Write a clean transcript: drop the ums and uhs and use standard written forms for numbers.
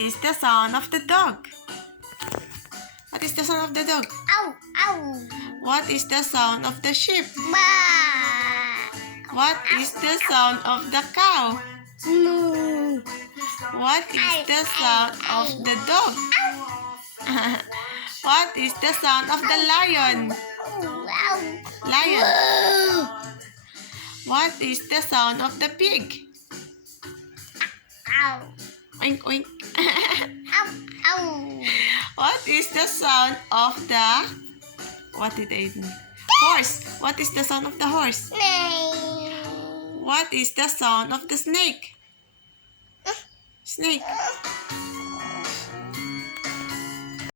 is the sound of the dog? What is the sound of the dog? Ow, ow. What is the sound of the sheep? Ba. What is the sound of the cow? Moo. What is the sound of the dog? What is the sound of the lion? Ow. Lion. Moo. What is the sound of the pig? Ow. Oink, oink. Ow, ow. What is the sound of the... What did I do? Horse. What is the sound of the horse? Nay. What is the sound of the snake? Snake.